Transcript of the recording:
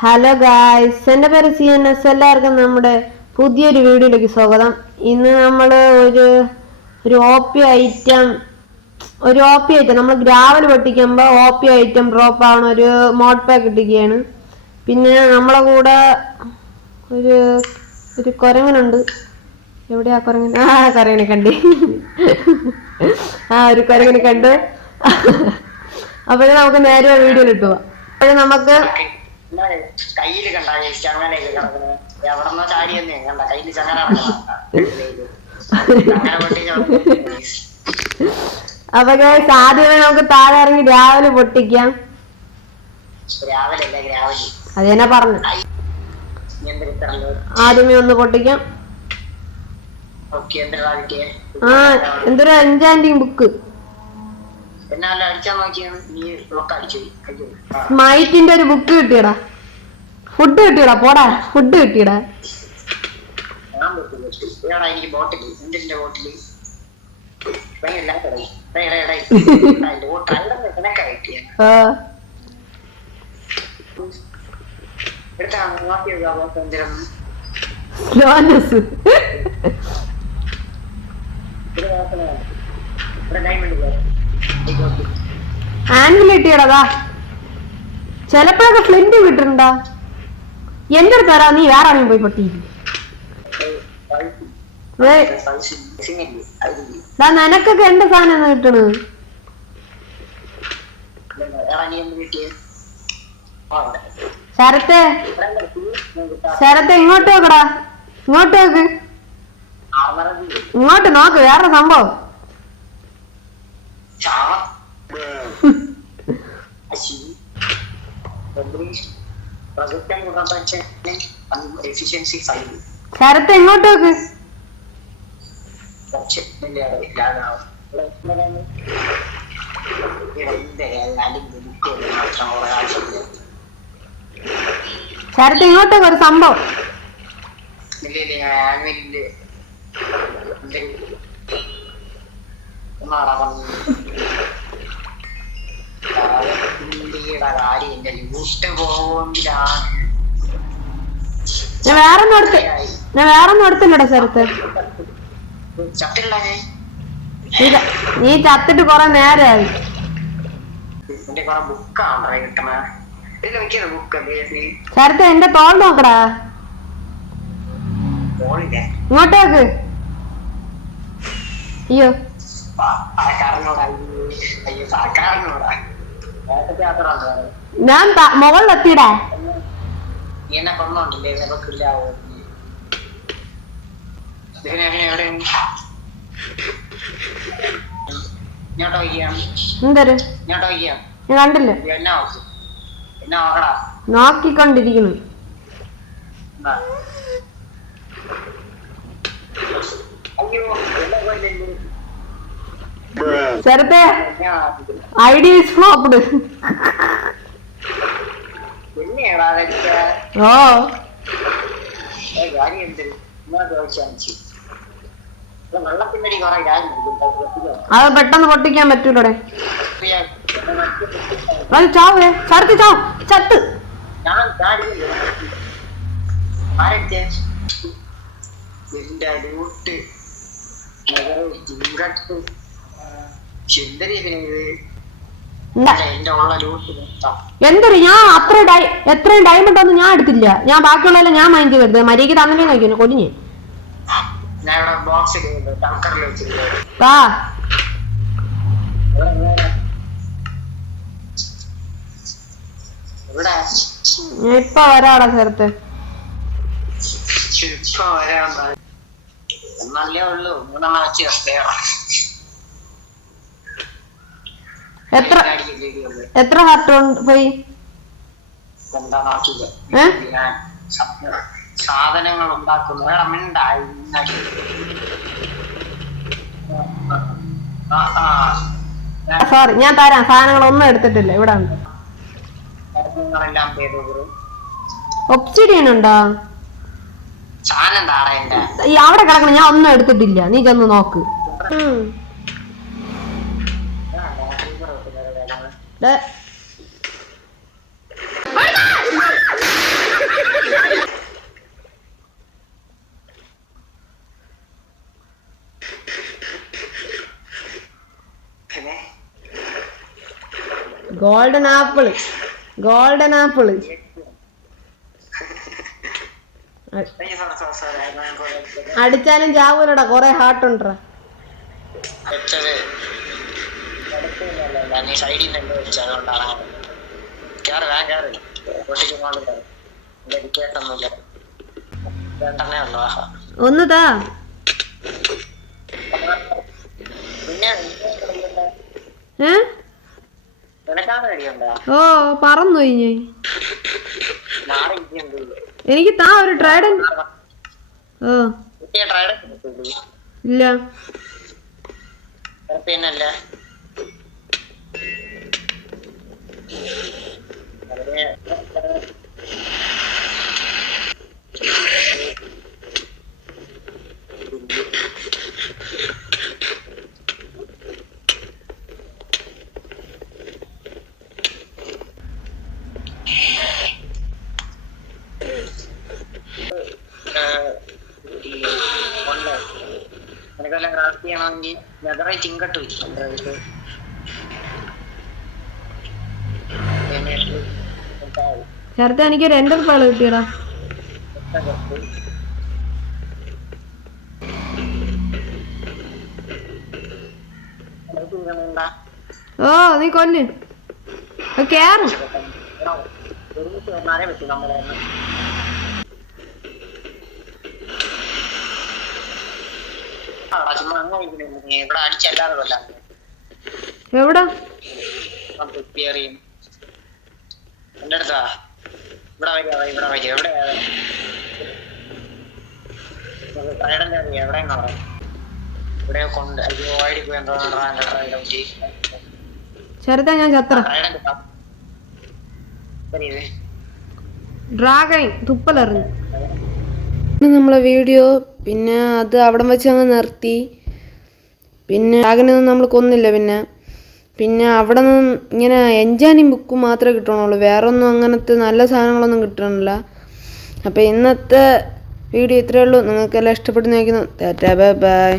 Hello guys, എൻ്റെ പേര് CNS. എല്ലാവർക്കും നമ്മുടെ പുതിയൊരു വീഡിയോയിലേക്ക് സ്വാഗതം. ഇന്ന് നമ്മൾ ഒരു OP ഐറ്റം നമ്മൾ ഗ്രാവൽ പൊട്ടിക്കുമ്പോൾ OP ഐറ്റം ഡ്രോപ്പ് ആവണ ഒരു മോഡ് പാക്ക് ഇട്ടിരിക്കുകയാണ്. പിന്നെ നമ്മളെ കൂടെ ഒരു കുരങ്ങനുണ്ട്. എവിടെയാ കുരങ്ങൻ? കുരങ്ങനെ കണ്ട് ഒരു കുരങ്ങനെ കണ്ട്. അപ്പോഴേ നമുക്ക് നേരെ വീഡിയോയിൽ ഇട്ടു പോവാം. അപ്പോഴേ നമുക്ക് കയ്യില് കണ്ട ചങ്ങനൊക്കെ കിടക്കുന്നത് എവിടെന്നോ ചാടിയെന്നേ കണ്ട കയ്യില് ചങ്ങന. അപ്പൊ ആദ്യമേ നമുക്ക് താഴെ ഇറങ്ങി രാവിലെ പൊട്ടിക്കാം. അത് തന്നെ പറഞ്ഞു. ആദ്യമേ ഒന്ന് പൊട്ടിക്കാം. എന്തൊരു എൻചാന്റിങ് ബുക്ക്. സ്മൈറ്റിന്റെ ഒരു ബുക്ക് കിട്ടിയടാ. ഫുഡ് കിട്ടിയടാ. പോടാ, ഫുഡ് കിട്ടിയടാ. ആൻവിൽ കിട്ടിയടാ. ചെലപ്പോഴൊക്കെ ഫ്ലിന്റ് കിട്ടുന്നുണ്ടാ. എന്റെ അടുത്ത് തരാ, നീ വേറെ ആണെങ്കിൽ പോയി പൊട്ടിയില്ല. നിനക്കൊക്കെ എന്റെ സാധനം കിട്ടണ്. ശരത്തെ ഇങ്ങോട്ട് നോക്കടാ. ഇങ്ങോട്ട് നോക്ക്. ഇങ്ങോട്ട് നോക്ക്. വേറെ സംഭവം. ശരത്ത് ഇങ്ങോട്ട് നോക്ക്. ശരത്ത് ഇങ്ങോട്ടേക്ക് ഒരു സംഭവം. ഞാൻ വേറൊന്നും എടുത്തില്ലടാ ശരത്ത്. നീ ചത്തിട്ട് കൊറേ നേരമായി. ശരത്ത് എന്റെ തോൾ നോക്കടാ. ഇങ്ങോട്ടേക്ക്. അയ്യോ, ഞാൻ മുകളിലെത്തിടാ. എന്തൊരു ഞാൻ കണ്ടില്ല. നോക്കിക്കൊണ്ടിരിക്കുന്നു. ശരത്തെ ഐഡിയ ഈസ് ഫ്ലോപ്ഡ്. ഓ, അത് പെട്ടെന്ന് പൊട്ടിക്കാൻ പറ്റൂലേ. അത് ചാവേ. ശരത്ത് ചാവ്. ചത്ത്. എന്തൊരു ഞാൻ എത്രയും ഡയമണ്ട് ഒന്നും ഞാൻ എടുത്തില്ല. ഞാൻ ബാക്കിയുള്ളതെല്ലാം ഞാൻ മൈൻഡ് ചെയ്തത്. മര്യാദയ്ക്ക് തന്നെ നോക്കിയോ കൊല്ലിഞ്ഞ്. ഇപ്പൊ വരാടാ ചേർത്ത്. എത്ര ഹാർട്ട് പോയി? സാധനങ്ങൾ ഉണ്ടാക്കുന്നു. സോറി, ഞാൻ തരാം. സാധനങ്ങളൊന്നും എടുത്തിട്ടില്ല. ഇവിടെ ഉണ്ട്. ഒബ്സിഡിയൻ ഉണ്ടോ? അവിടെ കിടക്കണം. ഞാൻ ഒന്നും എടുത്തിട്ടില്ല. നീ ചെന്ന് നോക്ക്. ഗോൾഡൻ ആപ്പിള് അടിച്ചാലും ചാവൂലടാ, കൊറേ ഹാർട്ട് ഉണ്ടാ. നീ സൈഡിൽ നിന്ന് വെച്ചു, അതുകൊണ്ടാണ്. ഒന്ന് താ. ഓ പറന്നു പോയി. എനിക്ക് താ ഒരു ട്രൈഡൻ. ഓ ഇല്ല പിന്നല്ല നിനക്കെല്ലാം ക്രാഫ്റ്റ് ചെയ്യണമെങ്കിൽ നെതറായിട്ട് ഇങ്ങോട്ട് വെച്ചിട്ടുണ്ട്. ചേർത്ത എനിക്കൊരു എൻഡർ പാള് കിട്ടിയടാ. ഓ നീ കൊല്ല് കേറും. ഇവിടെ അടിച്ചല്ലാതെ കൊല്ലാം. എവിടാ എന്റെ അടുത്താ. ഇവിടെ വരിക എവിടെയാ ഇവിടെ കൊണ്ട് ചെറുതാ ഞാൻ ചത്ര ഡ്രാഗൺ തുപ്പലെറിഞ്ഞു നമ്മളെ വീഡിയോ. പിന്നെ അത് അവിടെ വെച്ച് അങ്ങ് നിർത്തി. പിന്നെ ഡ്രാഗനൊന്നും നമ്മൾ കൊന്നില്ല. പിന്നെ അവിടെ നിന്ന് ഇങ്ങനെ എൻജാനിങ് ബുക്ക് മാത്രമേ കിട്ടണുള്ളൂ, വേറെ ഒന്നും അങ്ങനത്തെ നല്ല സാധനങ്ങളൊന്നും കിട്ടണില്ല. അപ്പോൾ ഇന്നത്തെ വീഡിയോ ഇത്രയേ ഉള്ളൂ. നിങ്ങൾക്കെല്ലാം ഇഷ്ടപ്പെടുന്ന നോക്കുന്നു. Tata bye bye.